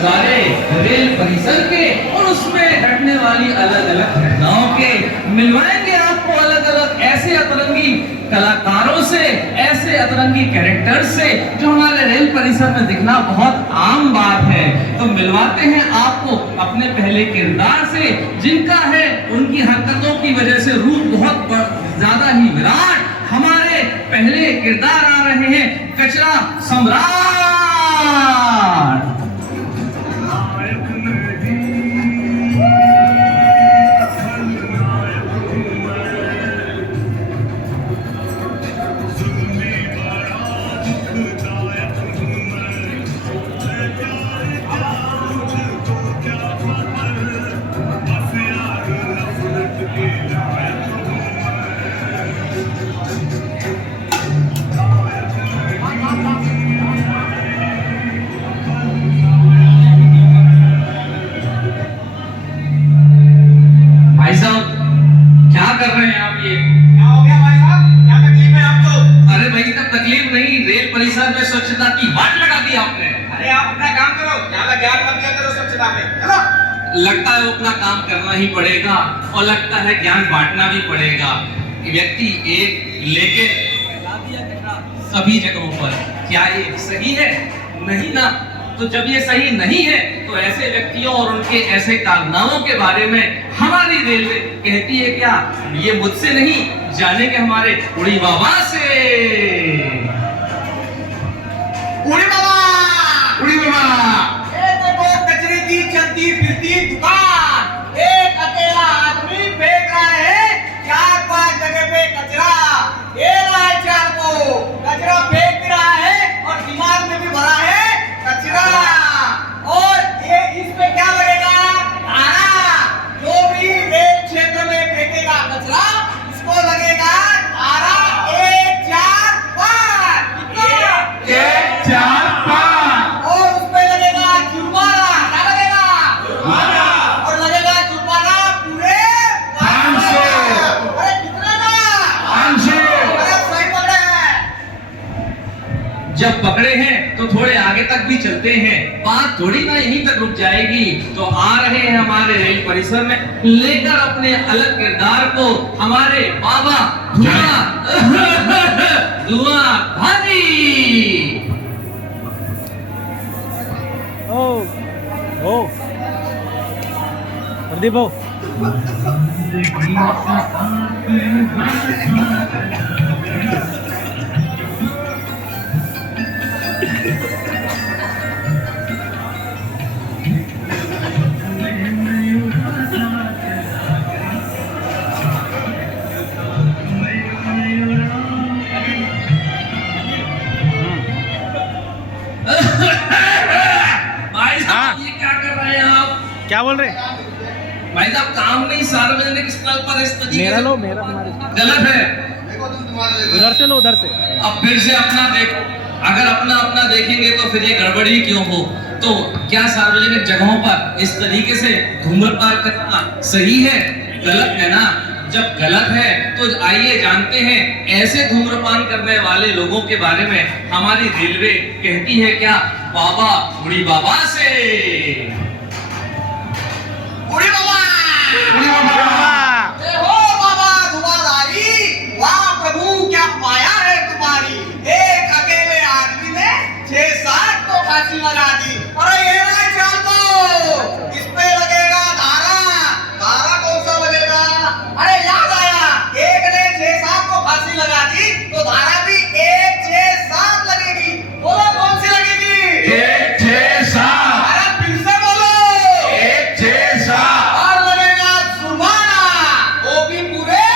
नजारे रेल परिसर के और उसमें घटने वाली अलग अलग घटनाओं के मिलवाएंगे आपको अलग अलग ऐसे अतरंगी कलाकारों से, ऐसे अतरंगी कैरेक्टर से जो हमारे रेल परिसर में दिखना बहुत आम बात है। तो मिलवाते हैं आपको अपने पहले किरदार से, जिनका है उनकी हरकतों की वजह से रूप बहुत ज्यादा ही विराट। हमारे पहले किरदार आ रहे हैं कचरा सम्राट। स्वच्छता की वाट लगा दी आपने। अरे आप अपना काम करो, ज्यादा ज्ञान मत दिया करो स्वच्छता पे। चलो। लगता है अपना काम करना ही पड़ेगा और लगता है ज्ञान बांटना भी पड़ेगा। व्यक्ति एक लेके फैला दिया कचरा सभी जगहों पर, क्या ये सही है? नहीं ना। तो जब ये सही नहीं है तो ऐसे व्यक्तियों और उनके ऐसे कारनामों के बारे में हमारी रेलवे कहती है क्या? ये मुझसे नहीं, जानेंगे हमारे उड़ी बाबा से। उड़ी बाबा, उड़ी बाबा, ये देखो कचरे की चलती फिरती दुकान। एक अकेला आदमी फेंक रहा है 4-5 जगह पे कचरा। ये रहा है 4 को कचरा फेंक रहा है और दिमाग में भी भरा है कचरा। और ये इस पे क्या लगेगा? तारा। जो भी रेल क्षेत्र में फेंकेगा कचरा इसको लगेगा तारा 1, 4, 5। 1, 4, 5 और उस पे लगेगा जुर्माना। क्या लगेगा? जुर्माना। और लगेगा जुर्माना पूरे 500। अरे कितना ना? 500। अरे सही पकड़े हैं। जब पकड़े हैं तो थोड़े आगे तक भी चलते हैं, बात थोड़ी ना यहीं तक रुक जाएगी। तो आ रहे हैं हमारे रेल परिसर में लेकर अपने अलग किरदार को हमारे बाबा धुआं भारी। ओ प्रदीप हो। क्या बोल रहे? भाई साहब काम नहीं सार्वजनिक स्थल पर इस तरीके मेरा लो, मेरा तुम्हारे गलत है। उधर से लो, उधर से। अब फिर से अपना देखो, अगर अपना अपना देखेंगे तो फिर ये गड़बड़ी क्यों हो? तो क्या सार्वजनिक जगहों पर इस तरीके से धूम्रपान करना सही है? गलत है ना। जब गलत है तो आइए जानते हैं ऐसे धूम्रपान करने वाले लोगों के बारे में हमारी रेलवे कहती है क्या बाबा उड़ी बाबा से। उड़ी बाबा, उड़ी बाबा, जय हो बाबा धुआंधारी। वाह प्रभु क्या माया है तुम्हारी। एक अकेले आदमी ने 6-7 को फांसी लगा दी। अरे ये रहा चाल को, इस पे लगेगा धारा। धारा कौन सा लगेगा? अरे याद आया, एक ने 6-7 को फांसी लगा दी तो धारा भी 1, 6, 7 लगेगी। बोलो कौन सी लगेगी? 1, 6, 7। अरे फिर से बोलो। 1, 6, 7 और लगेगा जुर्माना, वो भी पूरे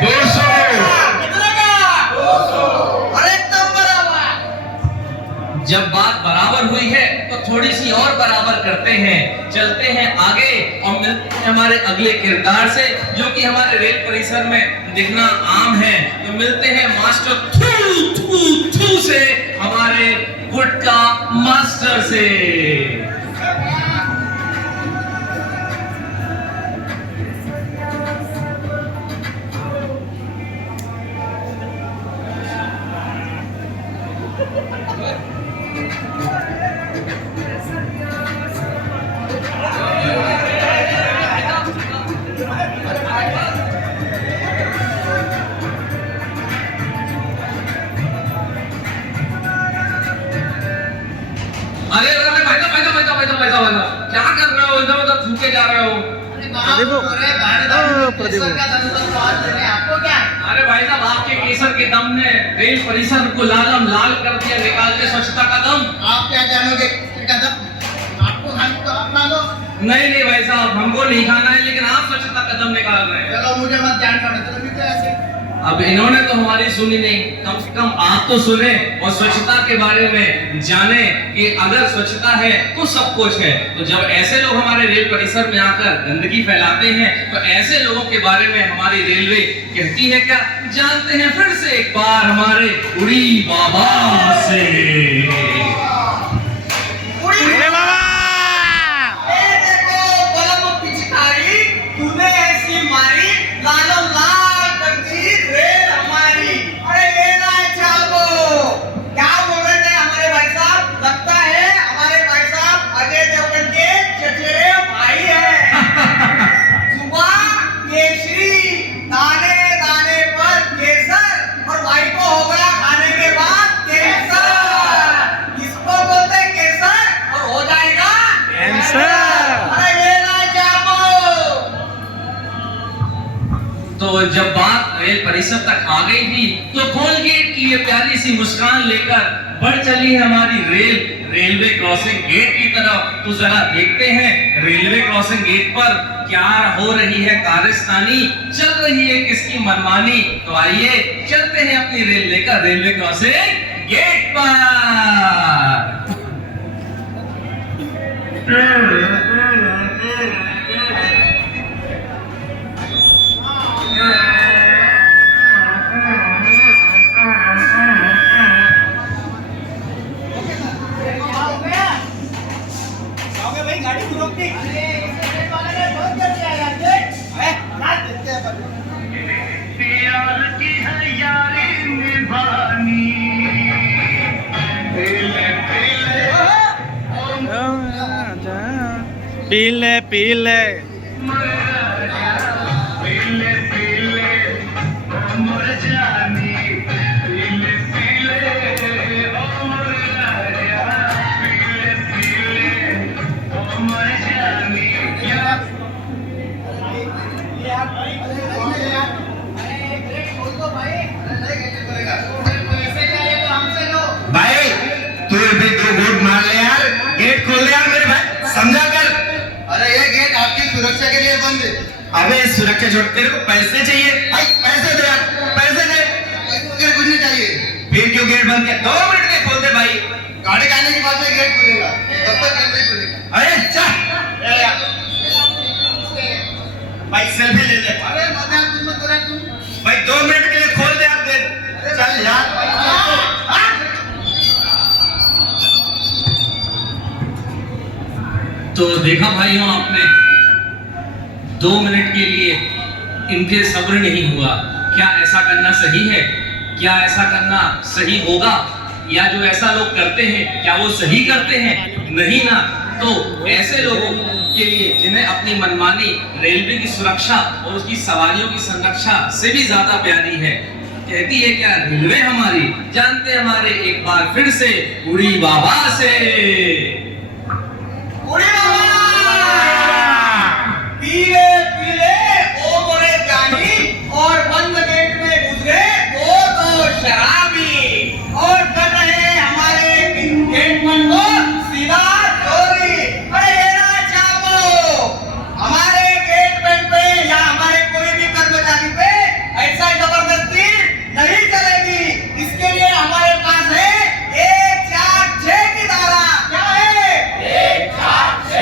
200। कितने का? 200। और एकदम बराबर। जब बात बराबर हुई है तो थोड़ी सी और बराबर करते हैं, चलते हैं आगे और मिलते हैं हमारे अगले किरदार से जो कि हमारे रेल परिसर में दिखना आम है। तो मिलते हैं मास्टर थू थू थू से, हमारे गुटका मास्टर से। अरे अरे भाई साहब क्या कर रहे हो, इधर उधर थूके जा रहे हो। प्रदीपो। प्रदीपो। आपको क्या है? अरे भाई साहब आपके केसर के दम ने रेल परिसर को लालम लाल कर दिया, निकाल के स्वच्छता का दम। आप क्या जानोगे कदम? आपको हमको अपना लो। नहीं नहीं भाई साहब हमको नहीं खाना है, लेकिन आप स्वच्छता का दम निकाल रहे हैं। चलो मुझे मत जान पड़े, चलो निकलो ऐसे। अब इन्होंने तो हमारी सुनी नहीं, कम से कम आप तो सुने और स्वच्छता के बारे में जाने कि अगर स्वच्छता है तो सब कुछ है। तो जब ऐसे लोग हमारे रेल परिसर में आकर गंदगी फैलाते हैं तो ऐसे लोगों के बारे में हमारी रेलवे कहती है क्या, जानते हैं फिर से एक बार हमारे उड़ी बाबा से। अरे बाबा। ए देखो बलम पिचकारी, तूने ऐसी मारी लालम लाल कर दी रेल हमारी। अरे ये ना चाबो, क्या बोल रहे थे हमारे भाई साहब? लगता है हमारे भाई साहब अजय देवगन के चचेरे भाई हैं। सुबह केसरी, दाने दाने पर केसर, और भाई को होगा खाने के बाद कैंसर। इसको बोलते हैं केसर और हो जाएगा कैंसर। अरे ये ना चाबो। तो जब बात रेल परिसर तक आ गई थी तो कोलगेट की ये प्यारी सी मुस्कान लेकर बढ़ चली है हमारी रेलवे क्रॉसिंग गेट की तरफ। तो जरा देखते हैं रेलवे क्रॉसिंग गेट पर क्या हो रही है कारस्तानी, चल रही है किसकी मनमानी। तो आइए चलते हैं अपनी रेल लेकर रेलवे क्रॉसिंग गेट पर। भाई गाड़ी को रोक दी। वाले ने बहुत जल्दी आया है, रात देते हैं पर। प्यार की है यारी निभानी, पीले पीले पीले पीले पीले ओ मोर जानी, पीले पीले ओ मोर राजा, पीले पीले ओ मोर जानी। भाई तू भी दो घूट मार ले यार, गेट खोल दे यार मेरे भाई, समझा कर। अरे ये गेट आपकी सुरक्षा के लिए बंद है। अबे सुरक्षा छोड़, तेरे को पैसे चाहिए? भाई पैसे दे यार, पैसे दे। मुझे कुछ नहीं चाहिए। फिर क्यों गेट बंद किया? 2 मिनट में खोल दे भाई। गाड़ी आने के बाद में गेट खुलेगा, तब तक गेट नहीं खुलेगा। अरे चल यार भाई सेल्फी ले ले। अरे मजाक मत करो तुम भाई, 2 मिनट के लिए खोल दे यार गेट। चल यार। तो देखा भाइयों आपने, 2 मिनट के लिए इनके सब्र नहीं हुआ। क्या ऐसा करना सही है? क्या ऐसा करना सही होगा? या जो ऐसा लोग करते हैं क्या वो सही करते हैं? नहीं ना। तो ऐसे लोगों के लिए जिन्हें अपनी मनमानी रेलवे की सुरक्षा और उसकी सवारियों की संरक्षा से भी ज्यादा प्यारी है, कहती है क्या रेलवे हमारी, जानते हमारे एक बार फिर से उड़ी बाबा से। पीले पीले ओ मोरे जानी, और बंद गेट में गुजरे दो शराबी, और कर रहे हमारे गेटमैन को सीधा चोरी। अरे ये ना चाबो, हमारे गेटमैन पे या हमारे कोई भी कर्मचारी पे ऐसा जबरदस्ती नहीं चलेगी। इसके लिए हमारे पास है 146 की धारा। क्या है? 146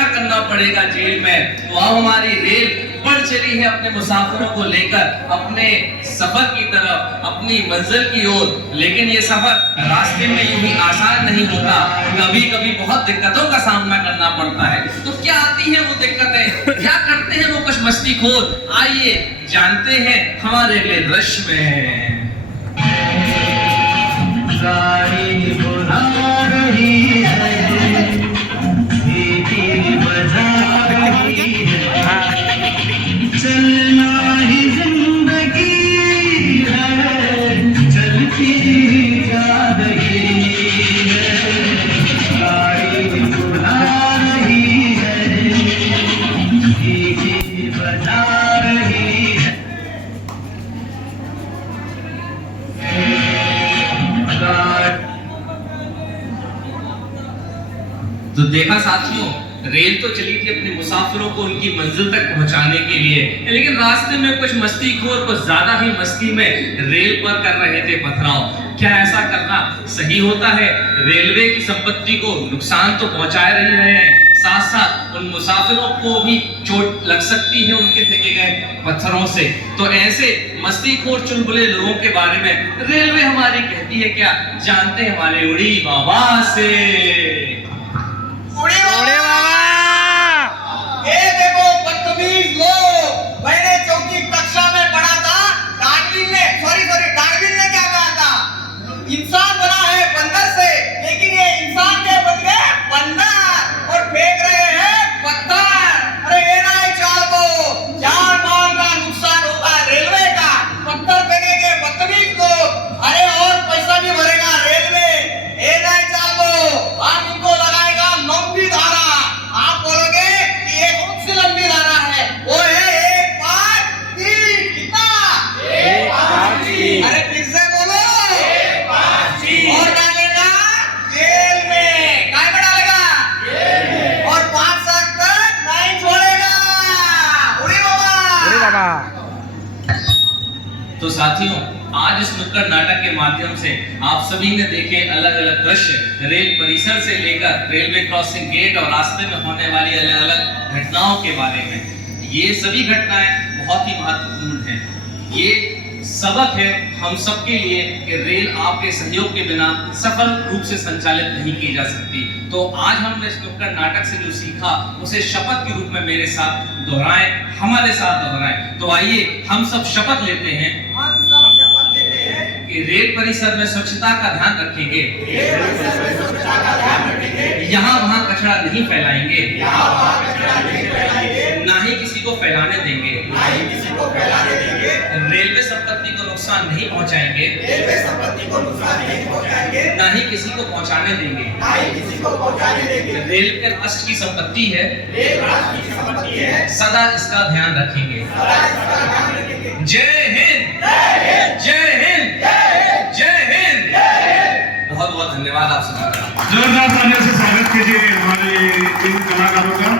क्या करना पड़ेगा जेल में। तो अब हमारी रेल बढ़ चली है अपने मुसाफिरों को लेकर अपने सफर की तरफ, अपनी मंजिल की ओर। लेकिन ये सफर रास्ते में यूं ही आसान नहीं होता, कभी कभी बहुत दिक्कतों का सामना करना पड़ता है। तो क्या आती है वो दिक्कतें, क्या करते हैं वो कुछ मस्तीखोर, आइए जानते हैं हमारे लिए दृश्य में। गाड़ी बुला रही है, सीटी बजा रही है, चलना ही जिंदगी है, चलती जा रही है, गाड़ी बुला रही है, सीटी बजा रही है। तो देखा साथियों, रेल तो चली थी अपने मुसाफिरों को उनकी मंजिल तक पहुंचाने के लिए, लेकिन रास्ते में कुछ मस्तीखोर कुछ ज्यादा ही मस्ती में रेल पर कर रहे थे पथराव। क्या ऐसा करना सही होता है? रेलवे की संपत्ति को नुकसान तो पहुंचा रही है, साथ साथ उन मुसाफिरों को भी चोट लग सकती है उनके फेंके गए पत्थरों से। तो ऐसे मस्तीखोर चुलबुले लोगों के बारे में रेलवे हमारी कहती है क्या, जानते हैं हमारे उड़ी बाबा से। उड़ी अरे बाबा, ये देखो बदतमीज लोग, मैंने चौथी कक्षा में पढ़ा था, डार्विन ने क्या कहा था, इंसान बना है बंदर से, लेकिन ये इंसान के बन गए बंदर और फेंक रहे हैं पत्थर। अरे ये ना चालको, जान माल का नुकसान होगा रेलवे का, पत्थर फेंकेंगे बदतमीज लोग, अरे और पैसा भी भरेगा रेलवे। ये नहीं चालको, हम इनको लगाएगा लंबी धारा। आप बोलोगे कि ये कौन सी लंबी धारा है? वो है 1 5 3। कितना? 1 5 3। अरे फिर से बोलो, 1 5 3। और क्या करना? जेल में। काय में डालेगा? जेल में। और 5 साल तक नहीं छोड़ेगा। उड़ी बाबा। अरे बाबा। तो साथियों, आज इस नुक्कड़ नाटक के माध्यम से आप सभी ने देखे अलग अलग दृश्य रेल परिसर से लेकर रेलवे क्रॉसिंग गेट और रास्ते में होने वाली अलग अलग घटनाओं के बारे में। ये सभी घटनाएं बहुत ही महत्वपूर्ण हैं। ये सबक है हम सबके लिए कि रेल आपके सहयोग के बिना सफल रूप से संचालित नहीं की जा सकती। तो आज हमने इस नुक्कड़ नाटक से जो सीखा उसे शपथ के रूप में मेरे साथ दोहराएं, हमारे साथ दोहराएं। तो आइए हम सब शपथ लेते हैं कि रेल परिसर में स्वच्छता का ध्यान रखेंगे, यहाँ वहाँ कचरा नहीं फैलाएंगे, ना ही किसी को फैलाने देंगे, रेलवे संपत्ति को नुकसान नहीं पहुँचाएंगे, ना ही किसी को पहुँचाने देंगे। रेल के राष्ट्र की संपत्ति है, सदा इसका ध्यान रखेंगे। जय हिंद, जय हिंद, जय हिंद। बहुत बहुत धन्यवाद आप सभी का। जोरदार तालियों से स्वागत कीजिए हमारे इन कलाकारों का।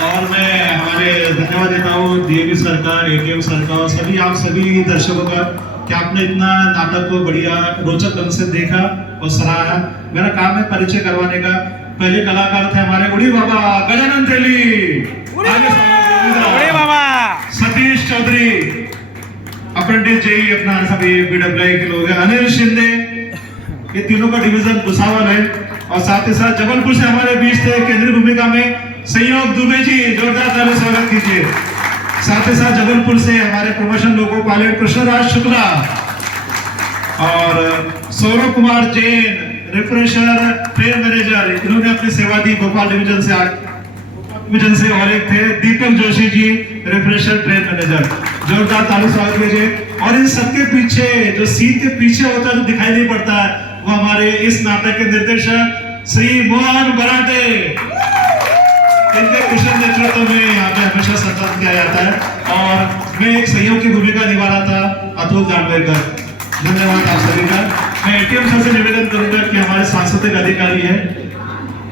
और मैं हमारे धन्यवाद देता हूँ डीएवी सरकार, एटीएम सरकार, सभी आप सभी दर्शकों का कि आपने इतना नाटक को बढ़िया रोचक ढंग से देखा और सराहा। मेरा काम है परिचय करवाने का। पहले कलाकार थे हमारे उड़ी बाबा गजानन तेली, अरे बाबा, सतीश चौधरी, अप्रेंटिस जेई अपना सभी बीडब्ल्यूआई के लोग हैं, अनिल शिंदे, ये तीनों का डिवीजन भुसावल है। और साथ ही साथ जबलपुर से हमारे बीच थे केंद्रीय भूमिका में संयोग दुबे जी, जोरदार ताली से स्वागत कीजिए। साथ ही साथ जबलपुर से हमारे promotion loco pilot Krishnaraj Shukla और Saurabh Kumar Jain, refresher train manager, इन्होंने अपनी सेवा दी भोपाल डिवीजन से। और एक थे Deepak Joshi ji, refresher train manager. जोरदार ताली स्वागत कीजिए। और इन सबके पीछे जो सीन के पीछे होता है, जो दिखाई नहीं पड़ता है, वो हमारे इस नाटक के निर्देशक श्री मोहन बराटे, इनके कुशल नेतृत्व में यहाँ पे हमेशा संचालन किया जाता है। और मैं एक सहयोग की भूमिका निभा रहा था, अतुल दानवेकर। धन्यवाद आप सभी का। मैं एटीएम सर से निवेदन करूंगा कि हमारे सांस्कृतिक अधिकारी है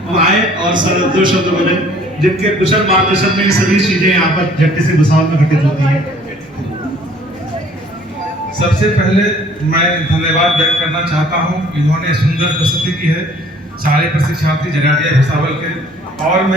वो आए और सर 2 शब्द बोले, जिनके कुशल मार्गदर्शन में सभी चीजें यहाँ पर झटके से भुसावल में घटित होती हैं। सबसे पहले मैं धन्यवाद व्यक्त करना चाहता हूं, इन्होंने सुंदर प्रस्तुति की है सारे प्रशिक्षार्थी जगाड़िया भुसावल के। और मैं